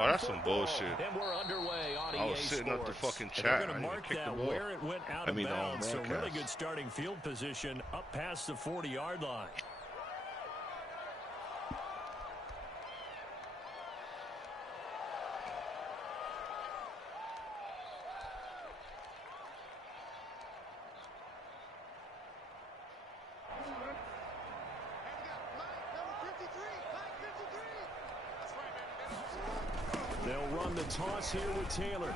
Oh, that's some bullshit. And we're underway on I was EA sitting up the Sports. fucking chat. They're going to mark that where it went out of bounds. So really good starting field position up past the 40-yard line. They'll run the toss here with Taylor.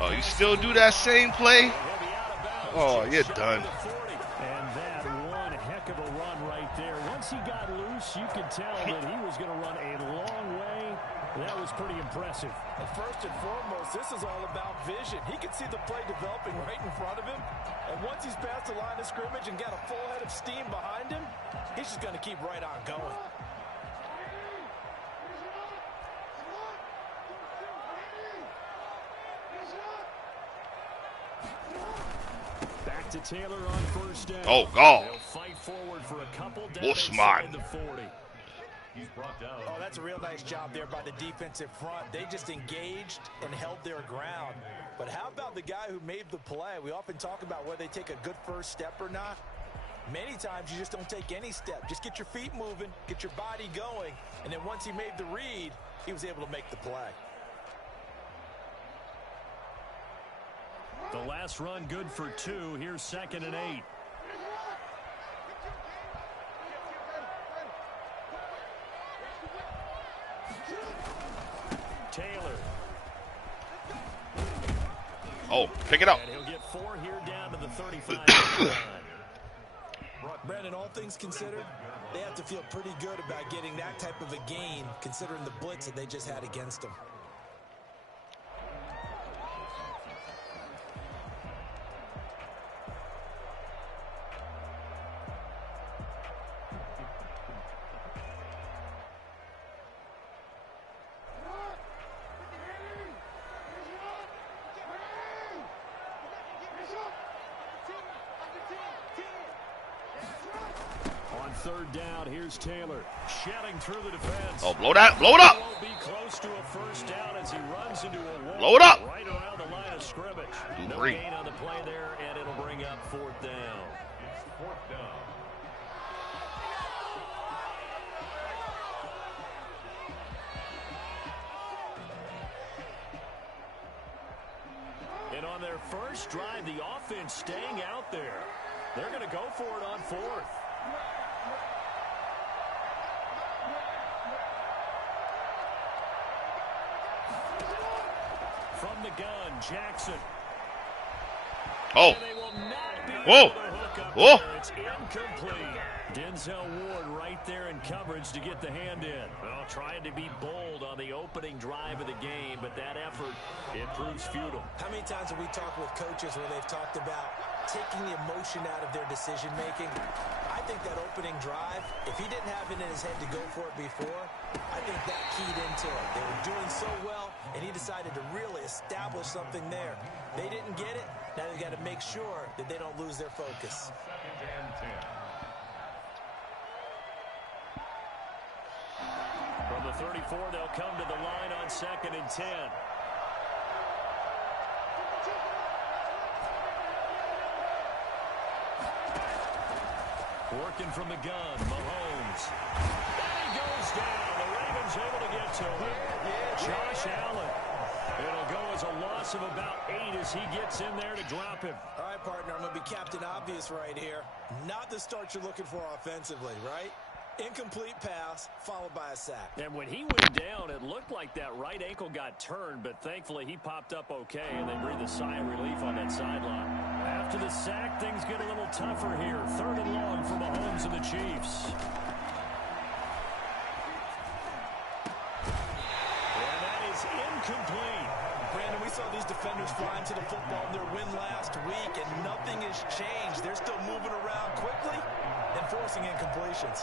Oh, you still do that same play? Oh, you're done. And that one heck of a run right there. Once he got loose, you could tell that he was going to run a long way. That was pretty impressive. First and foremost, this is all about vision. He could see the play developing right in front of him. And once he's past the line of scrimmage and got a full head of steam behind him, he's just going to keep right on going. Back to Taylor on first down. Oh, God. They'll fight forward for a couple down inside the 40. Oh, that's a real nice job there by the defensive front. They just engaged and held their ground. But how about the guy who made the play? We often talk about whether they take a good first step or not. Many times you just don't take any step. Just get your feet moving, get your body going, and then once he made the read, he was able to make the play. The last run good for 2. Here's 2nd and 8. Taylor. Oh, pick it up. And he'll get 4 here down to the 35. Brandon, all things considered, they have to feel pretty good about getting that type of a gain, considering the blitz that they just had against them. Third down, here's Taylor shedding through the defense. Oh, blow that, blow it up. Won't be close to a first down as he runs into a wall. Blow it up. Right around the line of scrimmage. No gain on the play there, and it'll bring up 4th down. It's 4th down. And on their first drive, the offense staying out there. They're going to go for it on 4th. From the gun, Jackson. Oh. Whoa. Whoa. It's incomplete. Denzel Ward right there in coverage to get the hand in. Well, trying to be bold on the opening drive of the game, but that effort, it proves futile. How many times have we talked with coaches where they've talked about taking the emotion out of their decision-making? I think that opening drive, if he didn't have it in his head to go for it before, I think that keyed into it. They were doing so well, and he decided to really establish something there. They didn't get it. Now they've got to make sure that they don't lose their focus. 2nd and 10. From the 34, they'll come to the line on 2nd and 10. Working from the gun, Mahomes. And he goes down. The Ravens able to get to him. Josh Allen. It'll go as a loss of about 8 as he gets in there to drop him. All right, partner, I'm going to be Captain Obvious right here. Not the start you're looking for offensively, right? Incomplete pass, followed by a sack. And when he went down, it looked like that right ankle got turned, but thankfully he popped up okay, and they breathed a sigh of relief on that sideline. After the sack, things get a little tougher here. 3rd and long for Mahomes and the Chiefs. And that is incomplete. Brandon, we saw these defenders flying to the football in their win last week, and nothing has changed. They're still moving around quickly and forcing incompletions.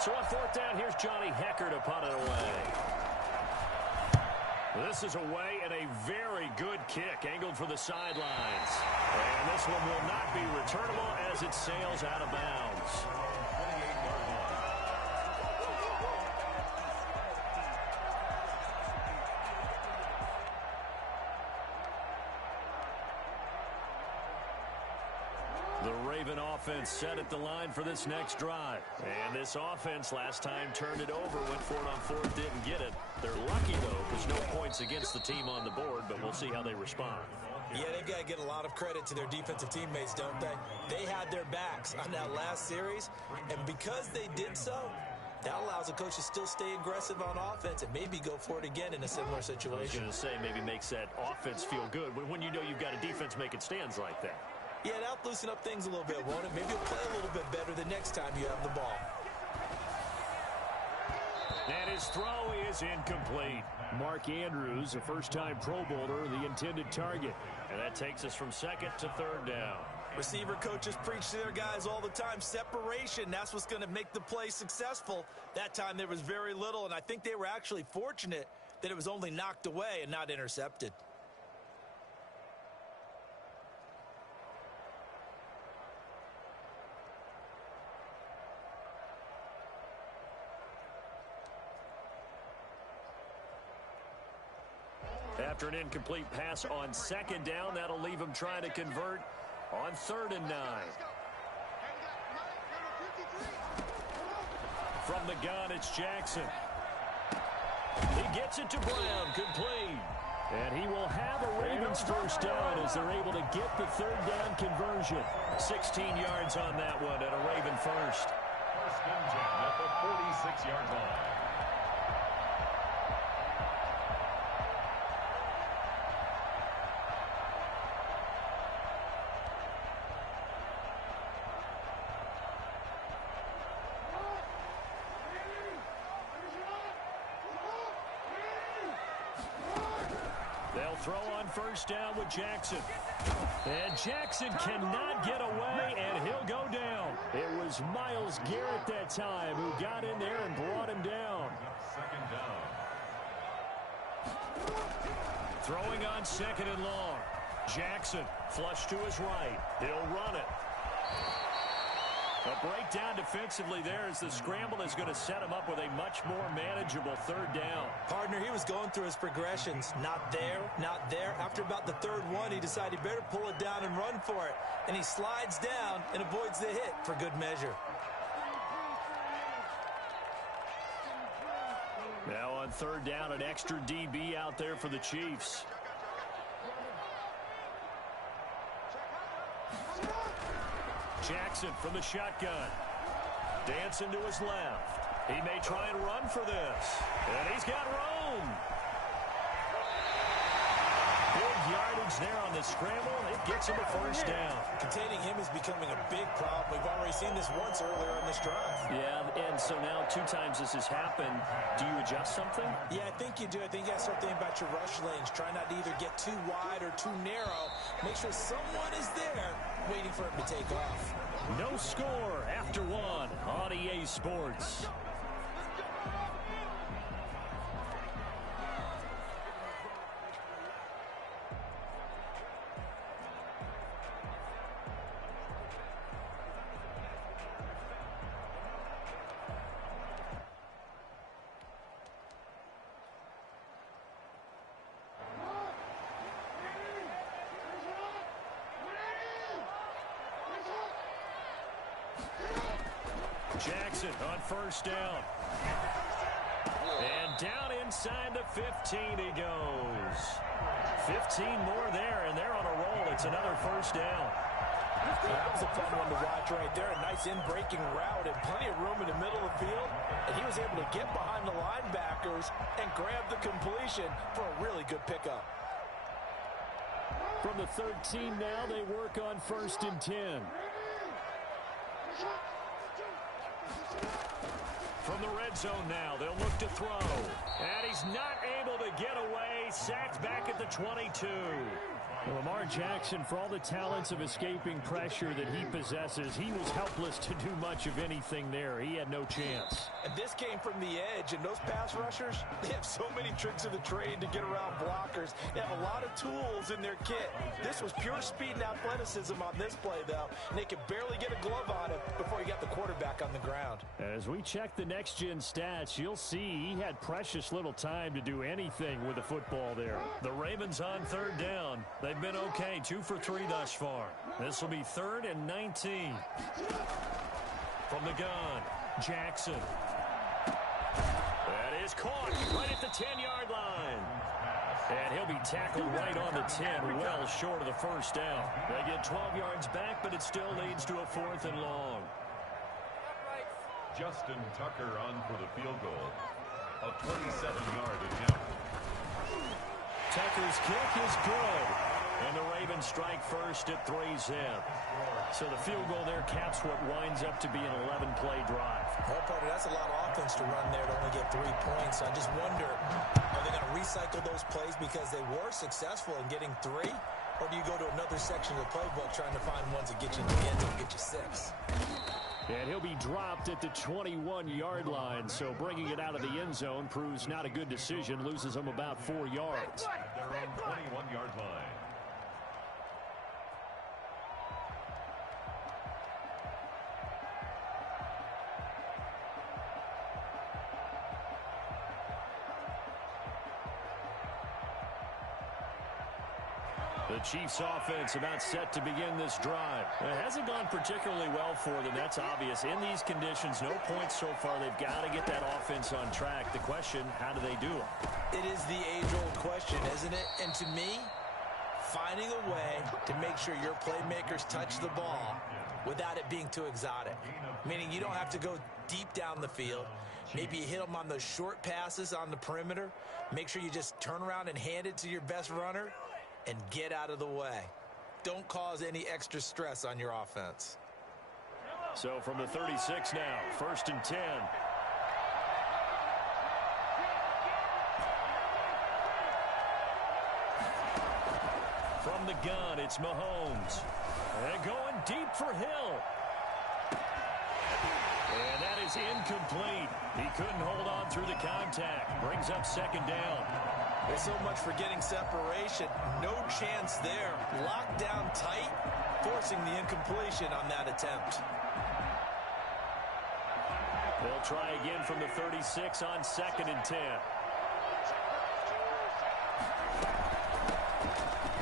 So on 4th down, here's Johnny Hecker to punt it away. This is away and a very good kick angled for the sidelines. And this one will not be returnable as it sails out of bounds. Raven offense set at the line for this next drive. And this offense last time turned it over, went for it on fourth, didn't get it. They're lucky, though, because no points against the team on the board, but we'll see how they respond. Yeah, they've got to get a lot of credit to their defensive teammates, don't they? They had their backs on that last series, and because they did so, that allows the coach to still stay aggressive on offense and maybe go for it again in a similar situation. I was going to say maybe makes that offense feel good when you know you've got a defense making stands like that. Yeah, that'll loosen up things a little bit, won't it? Maybe you'll play a little bit better the next time you have the ball. And his throw is incomplete. Mark Andrews, a first-time Pro Bowler, the intended target. And that takes us from second to third down. Receiver coaches preach to their guys all the time. Separation, that's what's going to make the play successful. That time there was very little, and I think they were actually fortunate that it was only knocked away and not intercepted. After an incomplete pass on second down, that'll leave him trying to convert on 3rd and 9. From the gun, it's Jackson. He gets it to Brown, complete. And he will have a Ravens first down as they're able to get the 3rd down conversion. 16 yards on that one and a Raven first. First and 10 at the 46-yard line. They'll throw on first down with Jackson. And Jackson cannot get away, and he'll go down. It was Myles Garrett that time who got in there and brought him down. Second down. Throwing on 2nd and long. Jackson flush to his right. He'll run it. A breakdown defensively there as the scramble is going to set him up with a much more manageable 3rd down. Partner, he was going through his progressions. Not there, not there. After about the 3rd one, he decided he better pull it down and run for it. And he slides down and avoids the hit for good measure. Now on 3rd down, an extra DB out there for the Chiefs. Jackson from the shotgun. Dancing to his left. He may try and run for this. And he's got room. Big yardage there on the scramble. It gets him a first down. Containing him is becoming a big problem. We've already seen this once earlier on this drive. Yeah, and so now 2 times this has happened. Do you adjust something? Yeah, I think you do. I think you got to start thinking about your rush lanes. Try not to either get too wide or too narrow. Make sure someone is there waiting for him to take off. No score after 1 on EA Sports. Jackson on first down. And down inside the 15 he goes. 15 more there, and they're on a roll. It's another first down. That was a fun one to watch right there. A nice in-breaking route and plenty of room in the middle of the field. And he was able to get behind the linebackers and grab the completion for a really good pickup. From the 13 now, they work on 1st and 10. From the red zone now, they'll look to throw. And he's not able to get away. Sacked back at the 22. Lamar Jackson, for all the talents of escaping pressure that he possesses, he was helpless to do much of anything there. He had no chance. And this came from the edge, and those pass rushers, they have so many tricks of the trade to get around blockers. They have a lot of tools in their kit. This was pure speed and athleticism on this play, though, and they could barely get a glove on it before he got the quarterback on the ground. As we check the next-gen stats, you'll see he had precious little time to do anything with the football there. The Ravens on 3rd down. They They've been okay, 2 for 3 thus far. This will be 3rd and 19. From the gun, Jackson. That is caught right at the 10-yard line. And he'll be tackled right on the 10, well short of the first down. They get 12 yards back, but it still leads to a 4th and long. Justin Tucker on for the field goal. A 27-yard attempt. Tucker's kick is good. And the Ravens strike first at 3-zip. So the field goal there caps what winds up to be an 11-play drive. Well, partner, that's a lot of offense to run there to only get 3 points. I just wonder, are they going to recycle those plays because they were successful in getting 3? Or do you go to another section of the playbook trying to find ones that get you in the end zone, get you 6? And he'll be dropped at the 21-yard line, so bringing it out of the end zone proves not a good decision, loses him about 4 yards. At their own 21-yard line. The Chiefs offense about set to begin this drive. It hasn't gone particularly well for them. That's obvious. In these conditions, no points so far. They've got to get that offense on track. The question, how do they do it? It is the age-old question, isn't it? And to me, finding a way to make sure your playmakers touch the ball without it being too exotic. Meaning you don't have to go deep down the field. Maybe you hit them on those short passes on the perimeter. Make sure you just turn around and hand it to your best runner and get out of the way. Don't cause any extra stress on your offense. So from the 36 now, 1st and 10. From the gun, it's Mahomes. And going deep for Hill. And that is incomplete. He couldn't hold on through the contact. Brings up 2nd down. There's so much for getting separation. No chance there. Locked down tight, forcing the incompletion on that attempt. They'll try again from the 36 on 2nd and 10.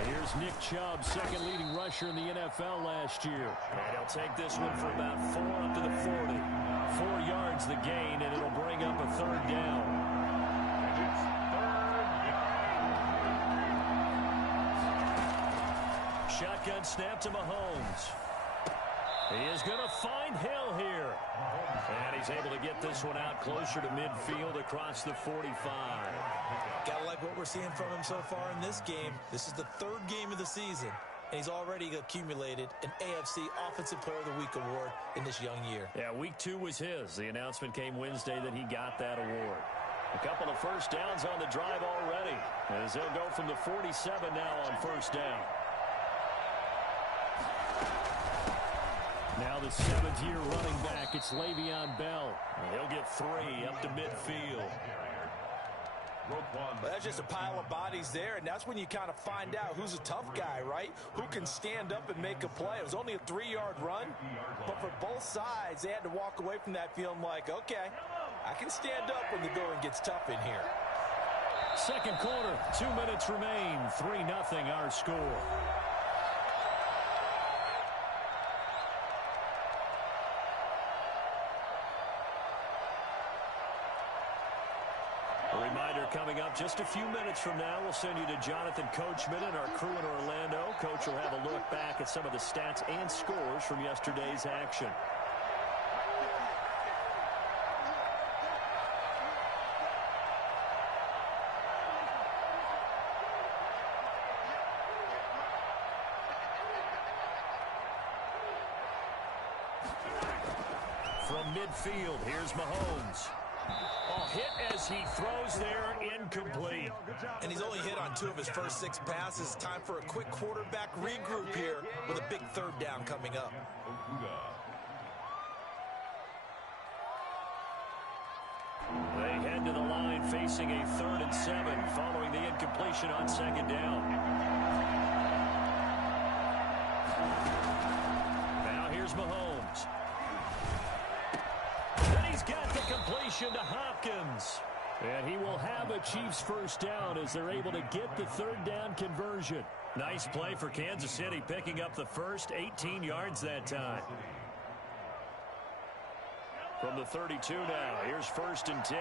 Here's Nick Chubb, 2nd leading rusher in the NFL last year. And he'll take this one for about 4 up to the 40. 4 yards the gain, and it'll bring up a 3rd down. Shotgun snap to Mahomes. He is going to find Hill here. And he's able to get this one out closer to midfield across the 45. Gotta like what we're seeing from him so far in this game. This is the 3rd game of the season, and he's already accumulated an AFC Offensive Player of the Week award in this young year. Yeah, week 2 was his. The announcement came Wednesday that he got that award. A couple of first downs on the drive already, as they'll go from the 47 now on 1st down. Now the 7th-year running back, it's Le'Veon Bell. He'll get 3 up to midfield. Well, that's just a pile of bodies there, and that's when you kind of find out who's a tough guy, right? Who can stand up and make a play. It was only a 3-yard run, but for both sides, they had to walk away from that feeling like, okay, I can stand up when the going gets tough in here. 2nd quarter, 2 minutes remain, 3-0 our score. A reminder coming up just a few minutes from now, we'll send you to Jonathan Coachman and our crew in Orlando. Coach will have a look back at some of the stats and scores from yesterday's action. From midfield, here's Mahomes. Hit as he throws there, incomplete. And he's only hit on 2 of his first 6 passes. Time for a quick quarterback regroup here with a big 3rd down coming up. They head to the line facing a 3rd and 7 following the incompletion on 2nd down. Now here's Mahomes. And he's got the completion to Hopkins. And he will have a Chiefs first down as they're able to get the third down conversion. Nice play for Kansas City, picking up the first 18 yards that time. From the 32 now, here's 1st and 10.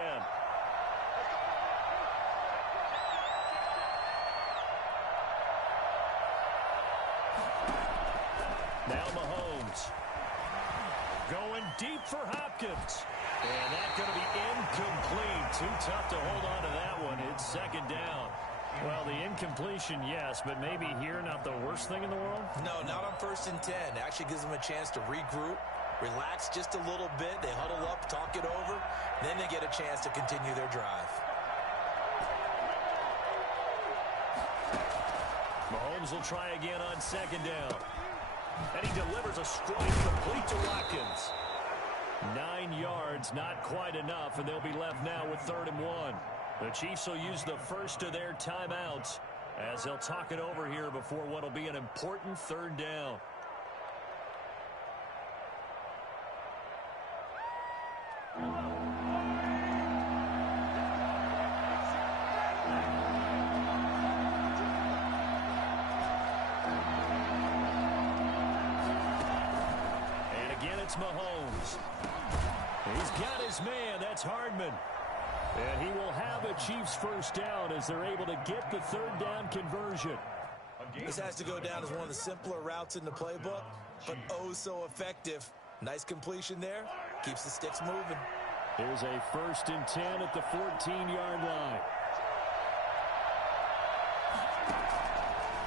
Now Mahomes. Going deep for Hopkins. And that's going to be incomplete. Too tough to hold on to that one. It's 2nd down. Well, the incompletion, yes, but maybe here not the worst thing in the world? No, not on 1st and 10. Actually gives them a chance to regroup, relax just a little bit. They huddle up, talk it over. Then they get a chance to continue their drive. Mahomes will try again on 2nd down. And he delivers a strike complete to Watkins. 9 yards, not quite enough, and they'll be left now with 3rd and 1. The Chiefs will use the first of their timeouts as they'll talk it over here before what will be an important 3rd down. And again, it's Mahomes. He's got his man. That's Hardman. And he will have a Chiefs first down as they're able to get the 3rd down conversion. This has to go down as one of the simpler routes in the playbook, but oh so effective. Nice completion there. Keeps the sticks moving. Here's a 1st and 10 at the 14-yard line.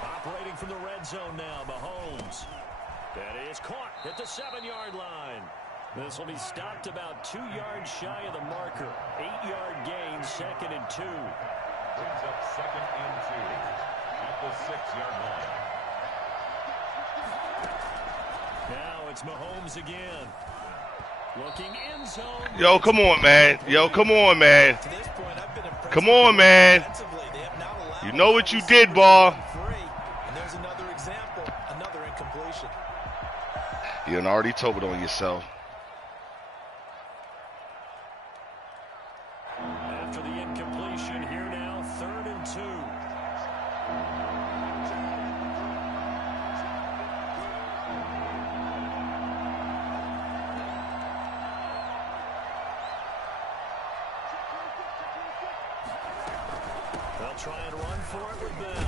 Operating from the red zone now, Mahomes. That is caught at the 7-yard line. This will be stopped about 2 yards shy of the marker. 8-yard gain, 2nd and 2. Brings up 2nd and 2 at the 6-yard line. Now it's Mahomes again. Looking end zone. Yo, come on, man. Yo, come on, man. Come on, man. You know what you did, ball. And there's another example, another incompletion. You done already told it on yourself. After the incompletion, here now, 3rd and 2. They'll try and run for it with Bell.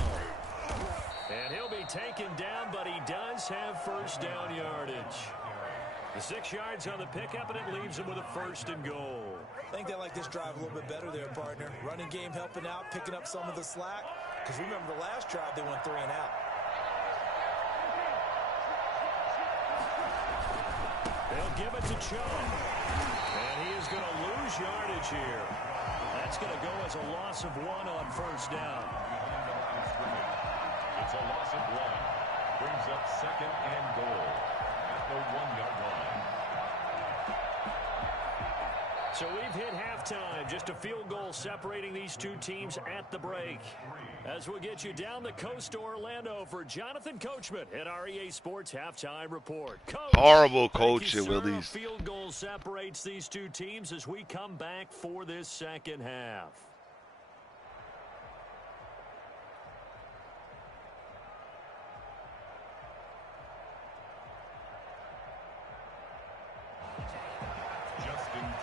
And he'll be taken down, but he does have first down yardage. The 6 yards on the pickup, and it leaves him with a 1st and goal. I think they like this drive a little bit better there, partner. Running game helping out, picking up some of the slack. Because remember the last drive, they went 3 and out. They'll give it to Chubb. And he is going to lose yardage here. That's going to go as a loss of 1 on 1st down. It's a loss of 1. Brings up 2nd and goal at the 1-yard line. So we've hit halftime. Just a field goal separating these two teams at the break. As we'll get you down the coast to Orlando for Jonathan Coachman at our EA Sports Halftime Report. Coach, horrible coaching, Willie. A field goal separates these two teams as we come back for this second half.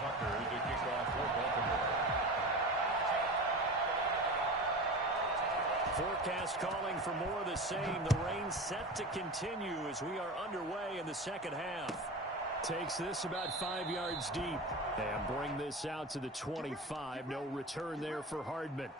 Tucker to kick off for Baltimore. Forecast calling for more of the same. The rain set to continue as we are underway in the second half. Takes this about 5 yards deep. And bring this out to the 25. No return there for Hardman.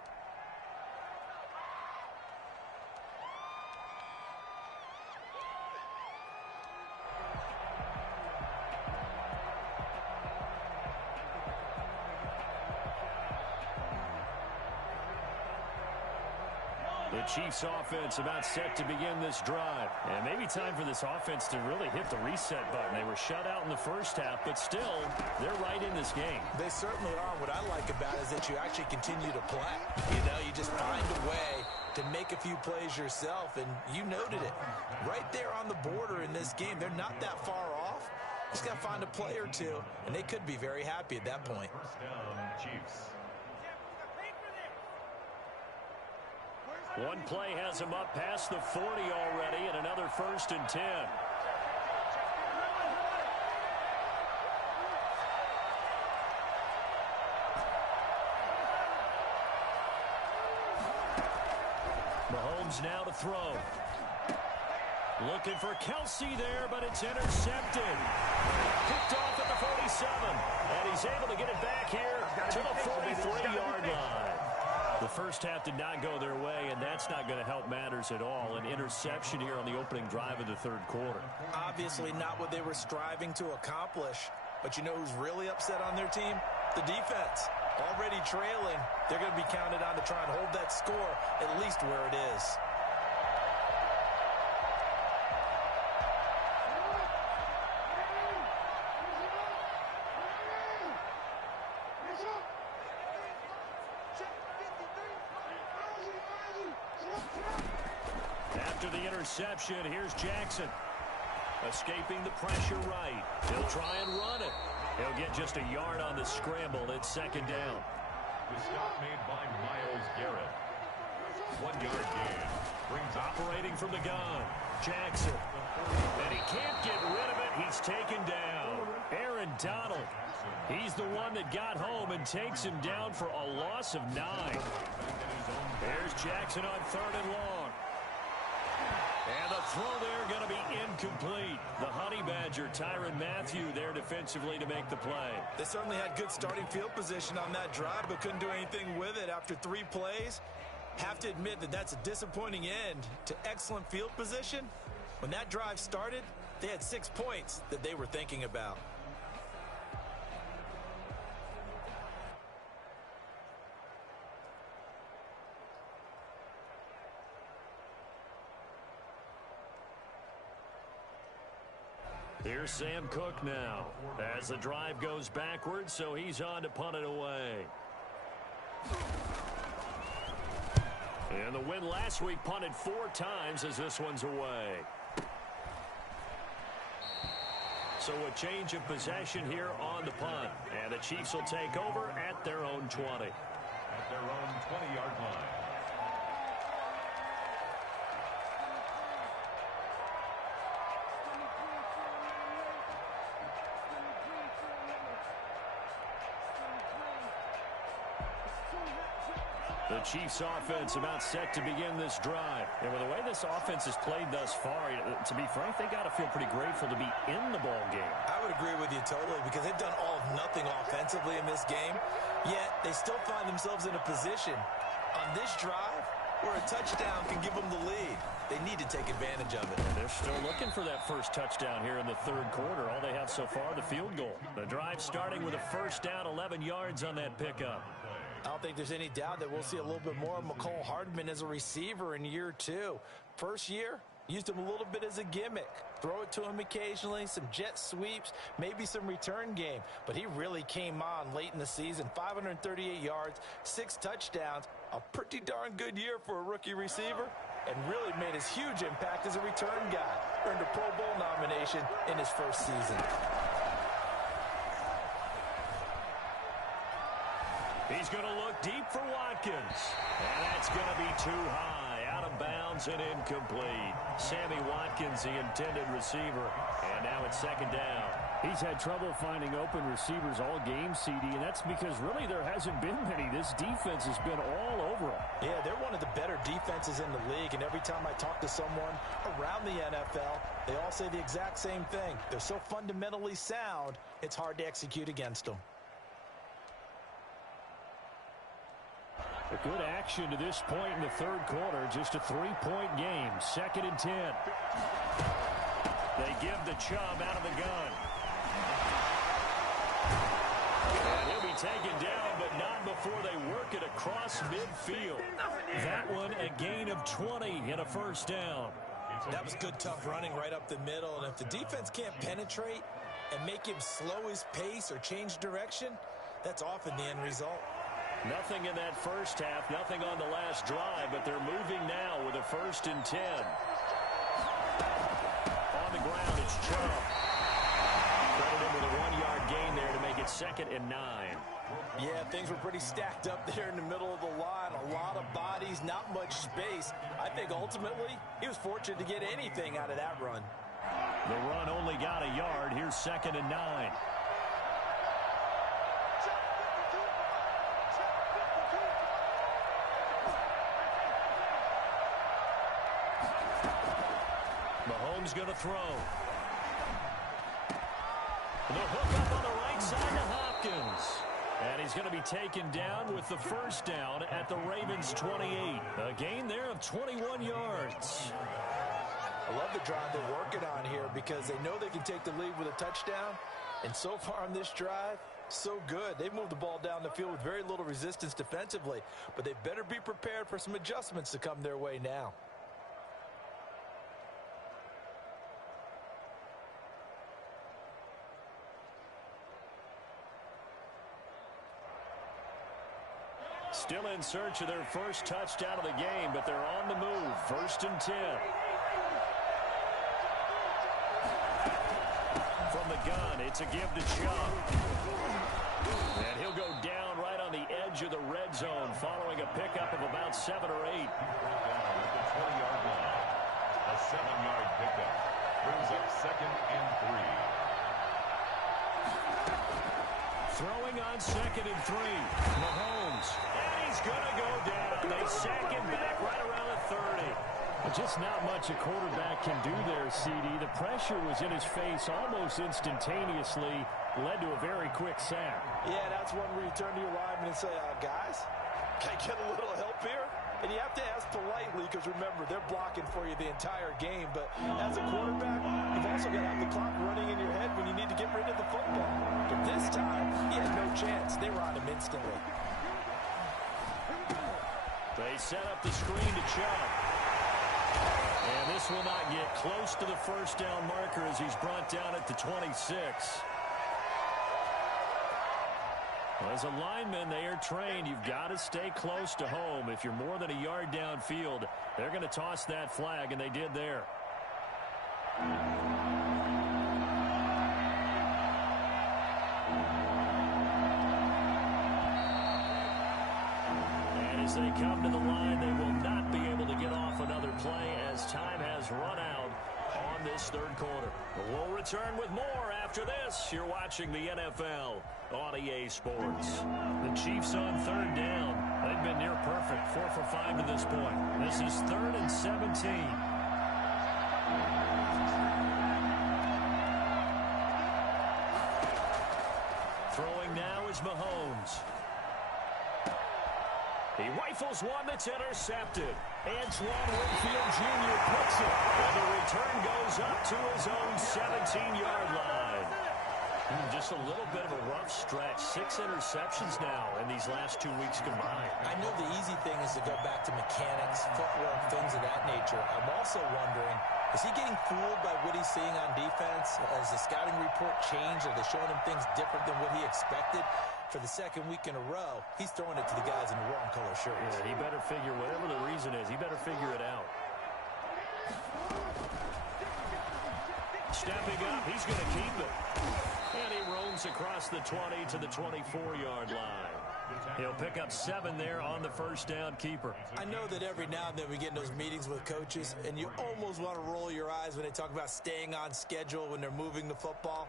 The Chiefs offense about set to begin this drive. And maybe time for this offense to really hit the reset button. They were shut out in the first half, but still, they're right in this game. They certainly are. What I like about it is that you actually continue to play. You know, you just find a way to make a few plays yourself, and you noted it. Right there on the border in this game, they're not that far off. Just got to find a play or two, and they could be very happy at that point. First down, Chiefs. One play has him up past the 40 already, and another 1st and 10. Mahomes now to throw. Looking for Kelsey there, but it's intercepted. Picked off at the 47. And he's able to get it back here to the 43-yard line. The first half did not go their way, and that's not going to help matters at all. An interception here on the opening drive of the third quarter. Obviously not what they were striving to accomplish. But you know who's really upset on their team? The defense. Already trailing, they're going to be counted on to try and hold that score at least where it is. After the interception, here's Jackson. Escaping the pressure right. He'll try and run it. He'll get just a yard on the scramble. It's 2nd down. The stop made by Myles Garrett. 1-yard gain. Brings operating from the gun. Jackson. And he can't get rid of it. He's taken down. Aaron Donald. He's the one that got home and takes him down for a loss of 9. There's Jackson on 3rd and long. And the throw there going to be incomplete. The Honey Badger, Tyrann Mathieu, there defensively to make the play. They certainly had good starting field position on that drive, but couldn't do anything with it after 3 plays. Have to admit that that's a disappointing end to excellent field position. When that drive started, they had 6 points that they were thinking about. Here's Sam Cook now as the drive goes backwards, so he's on to punt it away. And the win last week punted 4 times as this one's away. So a change of possession here on the punt. And the Chiefs will take over at their own 20. At their own 20-yard line. The Chiefs offense about set to begin this drive. And with the way this offense has played thus far, to be frank, they got to feel pretty grateful to be in the ball game. I would agree with you totally because they've done all of nothing offensively in this game, yet they still find themselves in a position on this drive where a touchdown can give them the lead. They need to take advantage of it. And they're still looking for that first touchdown here in the third quarter. All they have so far, the field goal. The drive starting with a first down, 11 yards on that pickup. I don't think there's any doubt that we'll see a little bit more of McCole Hardman as a receiver in year 2. First year, used him a little bit as a gimmick. Throw it to him occasionally, some jet sweeps, maybe some return game. But he really came on late in the season. 538 yards, 6 touchdowns. A pretty darn good year for a rookie receiver. And really made his huge impact as a return guy. Earned a Pro Bowl nomination in his first season. He's going to look deep for Watkins. And that's going to be too high. Out of bounds and incomplete. Sammy Watkins, the intended receiver. And now it's 2nd down. He's had trouble finding open receivers all game, CD, and that's because really there hasn't been many. This defense has been all over him. Yeah, they're one of the better defenses in the league, and every time I talk to someone around the NFL, they all say the exact same thing. They're so fundamentally sound, it's hard to execute against them. A good action to this point in the third quarter. Just a 3-point game. 2nd and 10. They give the Chubb out of the gun. And he'll be taken down, but not before they work it across midfield. That one, a gain of 20 and a first down. That was good, tough running right up the middle. And if the defense can't penetrate and make him slow his pace or change direction, that's often the end result. Nothing in that first half, nothing on the last drive, but they're moving now with a 1st and 10. On the ground, it's Chubb. Credited him with a 1-yard gain there to make it 2nd and 9. Yeah, things were pretty stacked up there in the middle of the line. A lot of bodies, not much space. I think ultimately he was fortunate to get anything out of that run. The run only got a yard. Here's 2nd and 9. Mahomes going to throw. The hook up on the right side to Hopkins. And he's going to be taken down with the first down at the Ravens' 28. A gain there of 21 yards. I love the drive they're working on here because they know they can take the lead with a touchdown. And so far on this drive, so good. They've moved the ball down the field with very little resistance defensively. But they better be prepared for some adjustments to come their way now. Still in search of their first touchdown of the game, but they're on the move. 1st and 10. From the gun, it's a give to Chubb. And he'll go down right on the edge of the red zone following a pickup of about 7 or 8. At the 20-yard line. A 7-yard pickup. Brings up 2nd and 3. Throwing on 2nd and 3. Mahomes. And he's going to go down. They sack him back right around the 30. Just not much a quarterback can do there, CD. The pressure was in his face almost instantaneously. Led to a very quick sack. Yeah, that's one where you turn to your lineman and say, guys, can I get a little help here? And you have to ask politely because, remember, they're blocking for you the entire game. But as a quarterback, you've also got to have the clock running in your head when you need to get rid of the football. But this time, he had no chance. They were on him instantly. They set up the screen to Chubb. And this will not get close to the first down marker as he's brought down at the 26. As a lineman, they are trained. You've got to stay close to home. If you're more than a yard downfield, they're going to toss that flag, and they did there. And as they come to the line, they will not be able to get off another play as time has run out on this 3rd quarter. We'll return with more after this. You're watching the NFL on EA Sports. The Chiefs on 3rd down. They've been near perfect, 4 for 5 to this point. This is 3rd and 17. Throwing now is Mahomes. He rifles one that's intercepted. Antoine Winfield Jr. puts it. And the return goes up to his own 17-yard line. Just a little bit of a rough stretch. 6 interceptions now in these last 2 weeks combined. I know the easy thing is to go back to mechanics, footwork, things of that nature. I'm also wondering, is he getting fooled by what he's seeing on defense? Has the scouting report changed? Are they showing him things different than what he expected? For the 2nd week in a row, he's throwing it to the guys in the wrong color shirts. Yeah, he better figure, whatever the reason is, he better figure it out. Stepping up, he's going to keep it. And he roams across the 20 to the 24-yard line. He'll pick up 7 there on the first down keeper. I know that every now and then we get in those meetings with coaches, and you almost want to roll your eyes when they talk about staying on schedule when they're moving the football.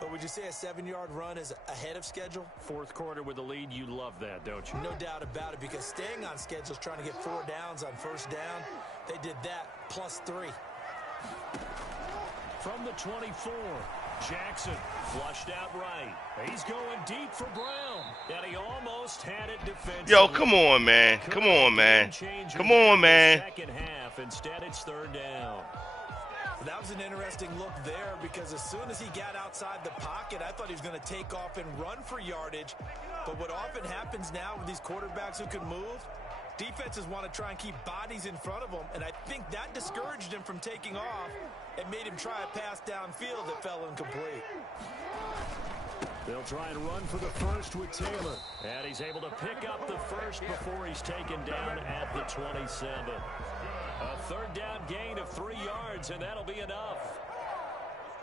But would you say a 7-yard run is ahead of schedule? 4th quarter with the lead, you love that, don't you? No doubt about it, because staying on schedule is trying to get 4 downs on first down. They did that, plus 3. From the 24, Jackson flushed out right. He's going deep for Brown. And he almost had it defensively. Yo, come on, man. Come on, man. Come on, man. Second half. Instead, it's 3rd down. That was an interesting look there because as soon as he got outside the pocket, I thought he was going to take off and run for yardage. But what often happens now with these quarterbacks who can move, defenses want to try and keep bodies in front of them, and I think that discouraged him from taking off and made him try a pass downfield that fell incomplete. They'll try and run for the first with Taylor. And he's able to pick up the first before he's taken down at the 27. A 3rd down gain of 3 yards, and that'll be enough.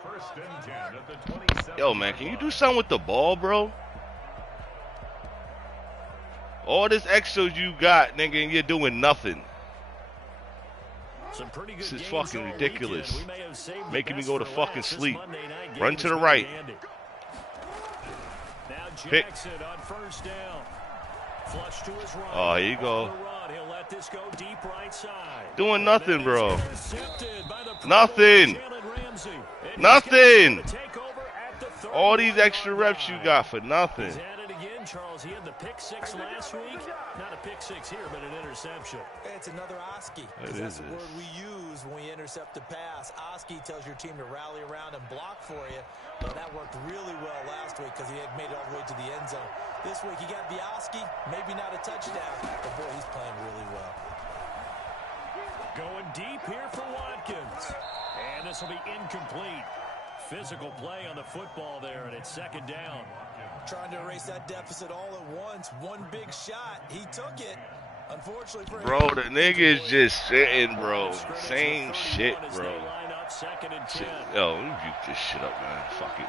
First and 10 at the 27. Yo, man, can you do something with the ball, bro? All this extra you got, nigga, and you're doing nothing. Some pretty good This is games fucking all ridiculous. weekend. We may have saved the Making me best go to for fucking last. This sleep. Monday night game Run was to the pretty right. handy. Now Pick. Jackson on first down. Flush to his right. Oh, here you go. On the run, he'll let this go deep right side. Doing nothing, And bro. that is intercepted by the Pro Nothing. Bowler, Jalen Ramsey. And Nothing. he's gonna take over at the 30 All these extra yard reps you line. got for nothing. He's at it again, Charles. He had the pick six last week. Not a pick six here, but an interception. It's another Oski. What is That's the this? word we use when we intercept a pass. Oski tells your team to rally around and block for you. Well, that worked really well last week because he had made it all the way to the end zone. This week he got the Oski, maybe not a touchdown, but boy, he's playing really well. Going deep here for Watkins. And this will be incomplete. Physical play on the football there, and it's second down. Trying to erase that deficit all at once. One big shot. He took it. Unfortunately for Bro, him. the nigga's just sitting, bro. Same Scrimmage with 31 shit, as bro. they line up, second and 10. Shit. Yo, let me juke this shit up, man. Fuck it.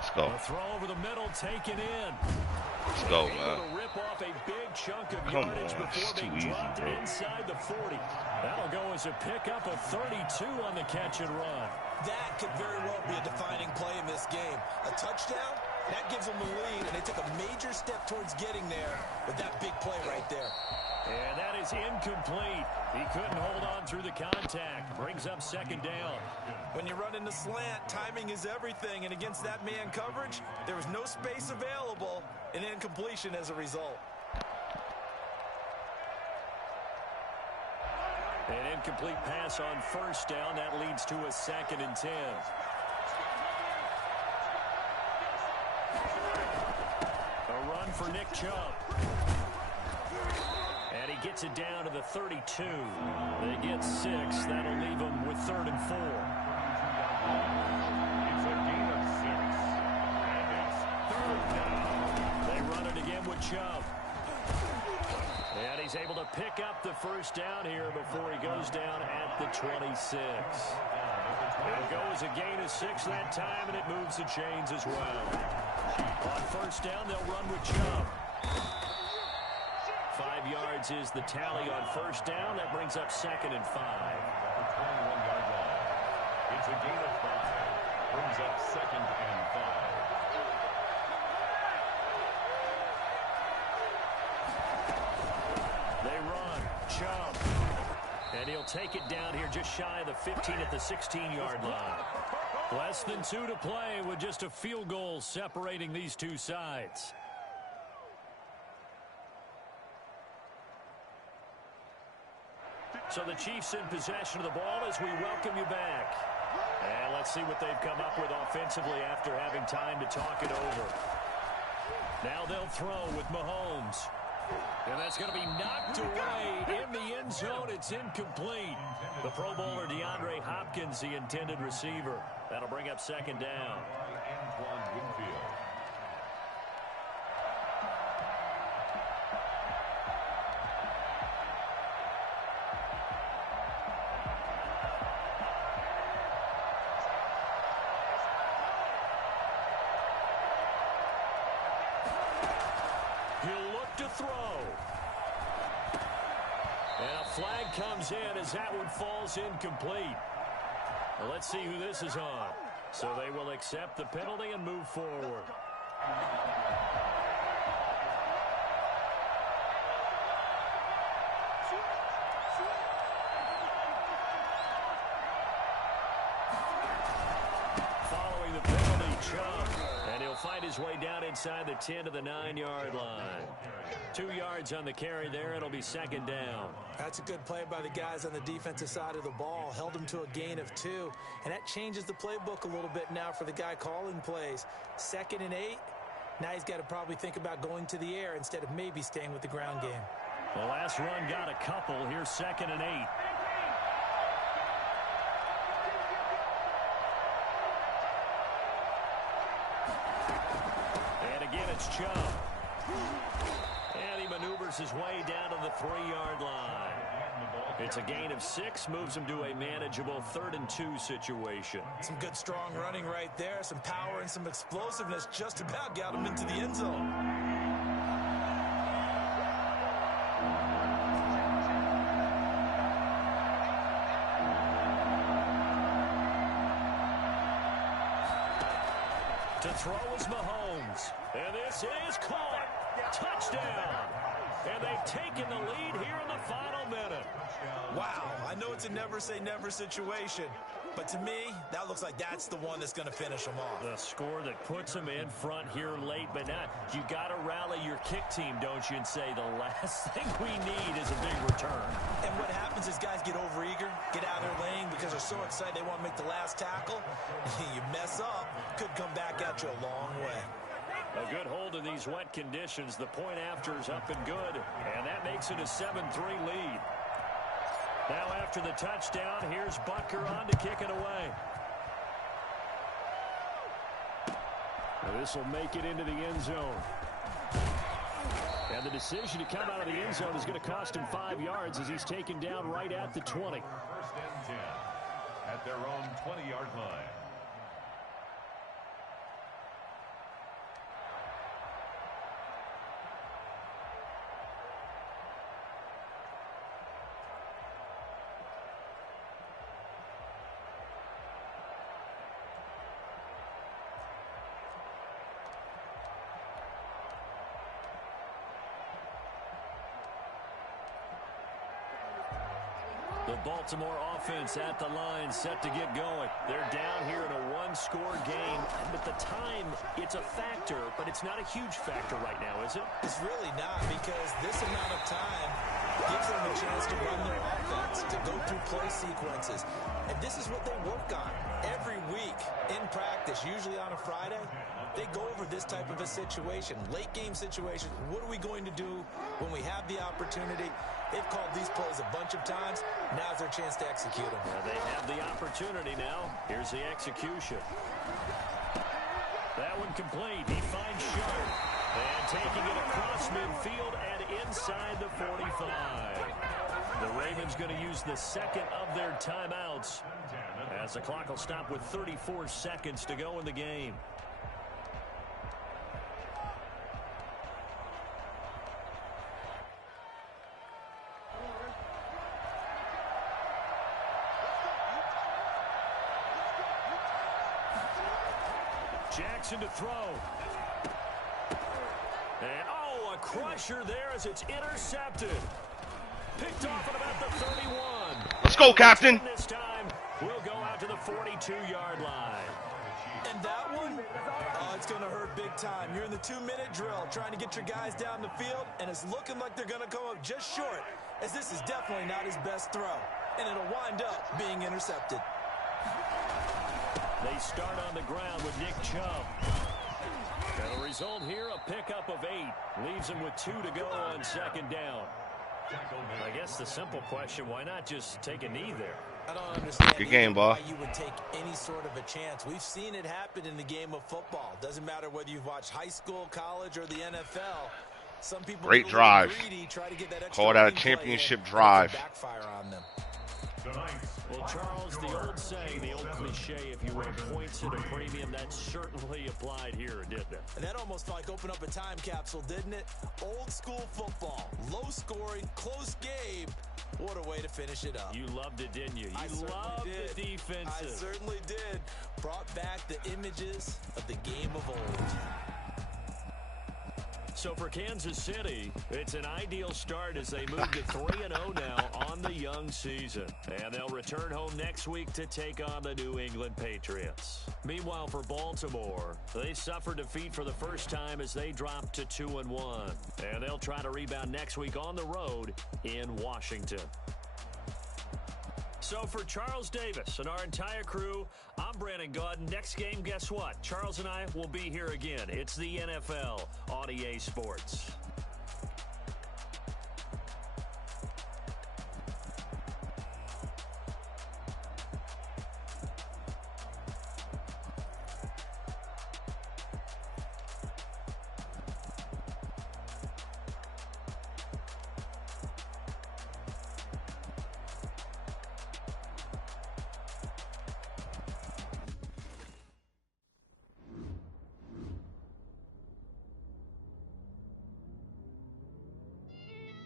Let's go. A throw over the middle, taken in. Let's go, Able man. to rip off a big chunk of Come yardage on, before it's being too easy, dropped bro. inside the 40. That'll go as a pickup of 32 on the catch and run. That could very well be a defining play in this game. A touchdown, that gives them the lead, and they took a major step towards getting there with that big play right there. And that is incomplete. He couldn't hold on through the contact. Brings up second down. When you run in the slant, timing is everything, and against that man coverage, there was no space available, and incompletion as a result. An incomplete pass on first down. That leads to a second and 10. A run for Nick Chubb. And he gets it down to the 32. They get 6. That'll leave them with 3rd and 4. It's a gain of 6. And it's 3rd down. They run it again with Chubb. And he's able to pick up the first down here before he goes down at the 26. It'll go as a gain of 6 that time, and it moves the chains as well. On first down, they'll run with Chubb. 5 yards is the tally on first down. That brings up 2nd and 5. The 21-yard line. It's a gain of 5. Brings up 2nd and 5. They run. Chubb. And he'll take it down here just shy of the 15 at the 16-yard line. Less than 2 to play with just a field goal separating these two sides. So the Chiefs in possession of the ball as we welcome you back. And let's see what they've come up with offensively after having time to talk it over. Now they'll throw with Mahomes. And that's going to be knocked away in the end zone. It's incomplete. The Pro Bowler DeAndre Hopkins, the intended receiver. That'll bring up 2nd down. Antoine Winfield. He'll look to throw. And a flag comes in as that one falls incomplete. Well, let's see who this is on. So they will accept the penalty and move forward. Following the penalty, Chubb. And he'll fight his way down inside the 10 to the 9-yard line. 2 yards on the carry there. It'll be 2nd down. That's a good play by the guys on the defensive side of the ball. Held him to a gain of 2. And that changes the playbook a little bit now for the guy calling plays. 2nd and 8. Now he's got to probably think about going to the air instead of maybe staying with the ground game. The last run got a couple. Here's 2nd and 8. And again, it's Chubb. And he maneuvers his way down to the 3-yard line. It's a gain of 6, moves them to a manageable 3rd and 2 situation. Some good strong running right there, some power and some explosiveness just about got him into the end zone. To throw is Mahomes. And this is caught. Touchdown. And they've taken the lead here in the final minute. Wow, I know it's a never-say-never situation, but to me, that looks like that's the one that's going to finish them off. The score that puts them in front here late, but not. You got to rally your kick team, don't you, and say the last thing we need is a big return. And what happens is guys get overeager, get out of their lane because they're so excited they want to make the last tackle. You mess up, could come back at you a long way. A good hold in these wet conditions. The point after is up and good, and that makes it a 7-3 lead. Now after the touchdown, here's Butker on to kick it away. This will make it into the end zone. And the decision to come out of the end zone is going to cost him 5 yards as he's taken down right at the 20. 1st and 10 at their own 20-yard line. The Baltimore offense at the line, set to get going. They're down here in a one-score game. But the time, it's a factor, but it's not a huge factor right now, is it? It's really not, because this amount of time gives them a chance to run their offense, to go through play sequences. And this is what they work on every week in practice, usually on a Friday. They go over this type of a situation, late game situation. What are we going to do when we have the opportunity? They've called these plays a bunch of times. Now's their chance to execute them. Well, they have the opportunity now. Here's the execution. That one complete. He finds Sharp. And taking it across midfield and inside the 45. The Ravens going to use the second of their timeouts as the clock will stop with 34 seconds to go in the game. Jackson to throw. And, oh, a crusher there as it's intercepted. Picked off at about the 31. Let's go, Captain. This time, we'll go out to the 42-yard line. And that one, oh, it's going to hurt big time. You're in the 2-minute drill trying to get your guys down the field, and it's looking like they're going to come up just short, as this is definitely not his best throw. And it'll wind up being intercepted. They start on the ground with Nick Chubb. And the result here, a pickup of 8. Leaves him with 2 to go on second down. I guess the simple question, why not just take a knee there? I don't understand Good game, why you would take any sort of a chance. We've seen it happen in the game of football. Doesn't matter whether you've watched high school, college, or the NFL. Some people Great drive. greedy, try to get that Call that a extra championship play in, drive. Backfire on them. Well, Charles, the old saying, the old cliche, if you will, points at a premium, that certainly applied here, didn't it? And that almost felt like opened up a time capsule, didn't it? Old school football, low scoring, close game. What a way to finish it up. You loved it, didn't you? You loved the defensive. I certainly did. Brought back the images of the game of old. So for Kansas City, it's an ideal start as they move to 3-0 now on the young season. And they'll return home next week to take on the New England Patriots. Meanwhile, for Baltimore, they suffered defeat for the first time as they dropped to 2-1. And they'll try to rebound next week on the road in Washington. So for Charles Davis and our entire crew, I'm Brandon Gaudin. Next game, guess what? Charles and I will be here again. It's the NFL on EA Sports.